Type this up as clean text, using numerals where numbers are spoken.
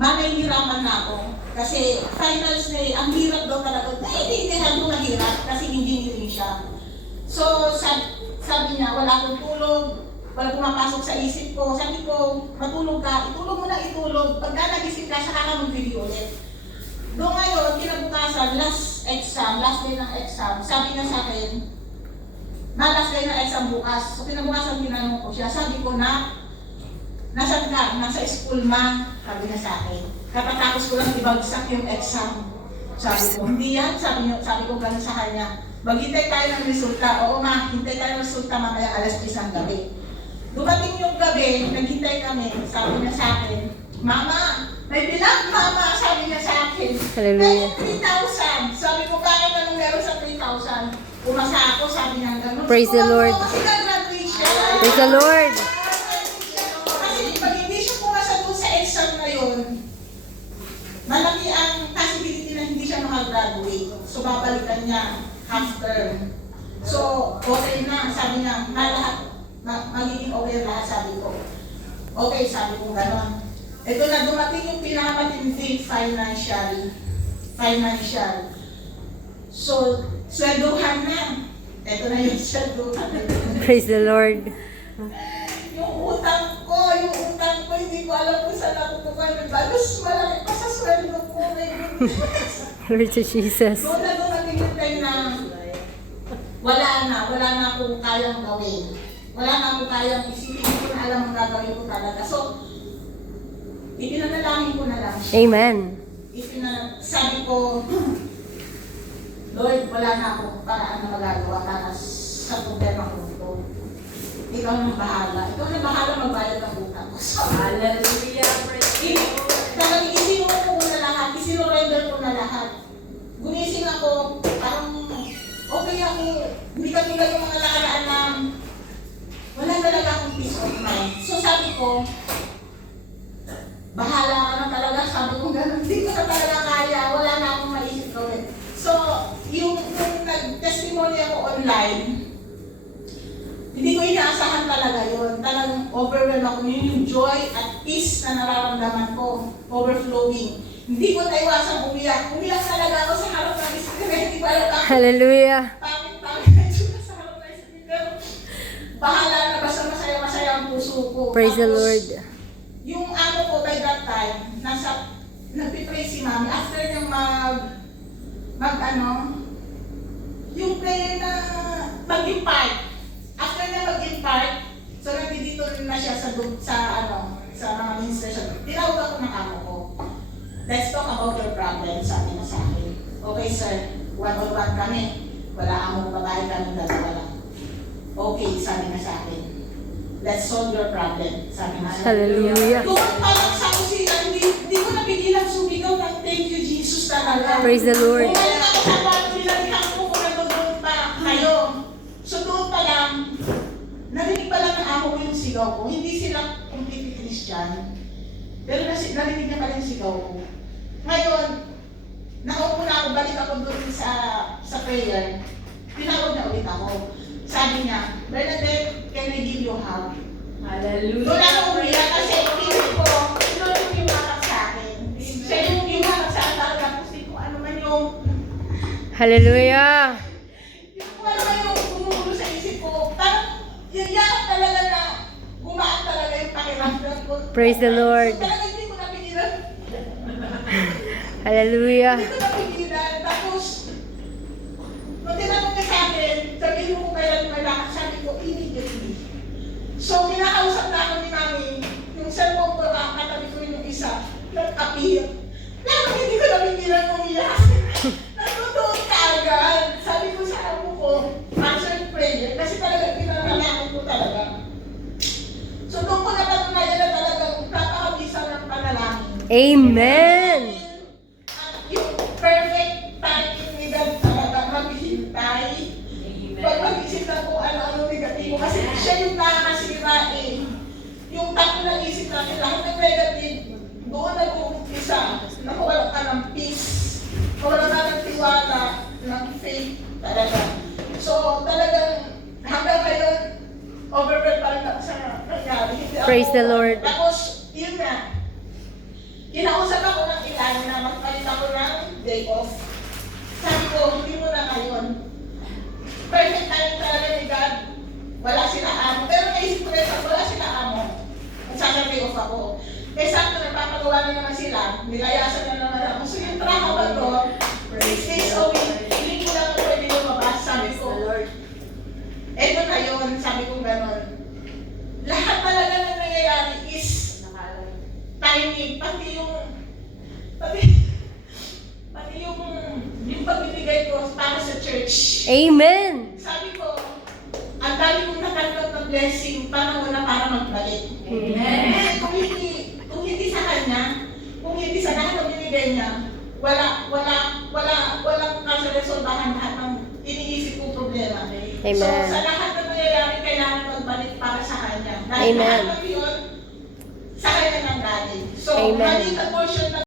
manahihirapan na ako. Kasi finals na ang hirap daw talaga. Hindi ko mahirap kasi engineering siya. So, sabi niya, wala akong tulog, wala pumapasok sa isip ko. Sabi ko, matulog ka, itulog mo na itulog. Pagka nagising ka, saka ka mag-video ulit. Doon ngayon, kinabukasan, last day ng exam, sabi niya sa akin, last day ng exam bukas. So, kinabukasan, tinanong ko siya, sabi ko na, nasaan ka? Nasa school ma, sabi niya sa akin. Kapatapos ko lang ibagsak yung exam. Sabi ko, hindi yan, sabi ko gano'n sa kanya. Maghintay tayo ng resulta. Oo ma, hintay tayo ng resulta mamaya alas 10 ng gabi. Dumating yung gabi, naghintay kami, sabi niya sa akin, Mama, may bilang mama, sabi niya sa akin. Hallelujah. 3,000. Sabi ko, kahit anong meron sa 3,000. Umasa ako, sabi niya gano'n. Praise the Lord. Kasi ka-graduate siya. Praise the Lord. Kasi pag hindi siya pumasa doon sa exam na yun, malaki ang possibility na hindi siya makagraduate. So, babalikan niya half term. So, okay na. Sabi niya, magiging okay lahat, sabi ko. Okay, sabi ko gano'n. Ito na, dumating yung pinakamatindi financial. So, sweldohan na. Ito na yung sweldohan. Praise the Lord. Yung utang ko, hindi ko alam kung saan ako pupunta. Balos malaki pa sa sweldo ko. Glory to Jesus. Doon na dumating yung time na wala na akong kayang gawin. Wala na akong kayang isipin, hindi ko na alam ang gagawin ko talaga. So, ipinanalangin ko na lang siya. Amen. Sabi ko, Lord, wala na akong paraan na magagawa para sa problema ko ito. Ikaw nang bahala. Ikaw nang bahala magbayad ng utang ko. So, Hallelujah, praise the Lord. talagang isinuko ko na lahat, isinurrender ko na lahat. Gumising ako, parang okay ako, hindi ka tulad yung mga nakaraan na wala talaga akong peace of mind. So sabi ko, bahala ka na talaga, sabi ko gano'n, hindi ko na talaga kaya, wala na akong maisip gawin. So, yung nag-testimony ako online, hindi ko inaasahan talaga yun. Talagang overwhelmed ako. Yun yung joy at peace na nararamdaman ko. Overflowing. Hindi ko naiwasang umiyak. Umiyak talaga ako sa harap ng speaker. Hindi ko alam ako. Hallelujah. Pangit na sa harap ng speaker. Bahala na, basta masaya-masaya ang puso ko. Praise the Tapos, Lord. yung amo ko by that time, nagpipray si Mami. After niyang yung prayer na mag-impart. After niya mag-impart, so nandito rin na siya sa mga ministration. Tinawag ako ng amo ko. Let's talk about your problem, sabi na sa akin. Okay sir, one-on-one kami. Wala among babae kami dalawa lang. Okay, sabi na sa akin. Let's solve your problem, sabi na sa akin. Hallelujah. Doon pa lang sa kusina, hindi ko napigilan sumigaw ng thank you Jesus talaga. Praise the Lord. Bumalik ako sa kwarto, nilalihan ko kung nandun pa kayo. So doon pa lang, narinig pa lang ng amo ko yung sigaw ko. Hindi sila completely Christian. Pero narinig niya pa rin sigaw ko. Ngayon, nakaupo na ako, balik ako doon sa prayer. Tinawag na ulit ako. Sabi niya, Bernadette, can I give you a hug? Hallelujah. Doon ako umiyak kasi feeling ko, sino yung yumakap sa akin? Siya yung yumakap sa akin talaga kasi kung ano man yung Hallelujah. kung ano man yung gumugulo sa isip ko. Parang yung yakap talaga na gumaan talaga yung pakiramdam ko. Praise the Lord. So talaga hindi ko napigilan. Hallelujah. Hindi ko napigilan. Tapos, nung tinanong niya sa akin, sabihin mo kung kailan malakad, sabi ko, immediately. So, kinakausap na ako ni Mami, yung cellphone ko, katabi ko yung isa, nag-appear. Pero hindi ko napigilan umiyak. Natutuon ka agad. Sabi ko sa amo ko, answered prayer, kasi talaga pinanalangin ko talaga. So, doon ko napatunayan na talagang napakabisa ng panalangin. Amen. At yung perfect timing ni God talaga maghihintay. Pag mag-isip na kung ano-ano negatibo. Kasi siya yung nakakasira eh. Yung takbo ng isip natin, lahat ng negative, doon nag-uumpisa. Nakawala ka ng peace. Nakawala ka ng tiwala, ng faith talaga. So talagang hanggang ngayon, overwhelmed pa rin ako sa nangyari. Praise the Lord. Tapos, yun nga, kinausap plano na magpalit ako ng day off. Sabi ko, hindi mo na ngayon. Perfect time talaga ni God. Wala sila amo. Pero naisip ko rin, wala sila amo. Magsasabi off ako. Eh, sakto nagpapagawa na naman sila. Nilayasan na naman ako. So, yung trabaho ba to, 6 days a week, hindi ko lang pwede lumabas. Sabi ko, eto na yun. Sabi ko gano'n. Lahat talaga na nangyayari is timing. Pati yung pagbibigay ko para sa church. Amen. Sabi ko, ang dami kong natanggap na blessing para wala para magbalik. Amen. Kasi kung hindi sa kanya, kung hindi sa lahat ng binigay niya, walang kasaresolbahan lahat ng iniisip kong problema. Amen. So, sa lahat ng nangyayari, kailangan magbalik para sa kanya. Dahil Amen. lahat ng yun, sa kanya nang galing. So, Amen. maliit ang portion na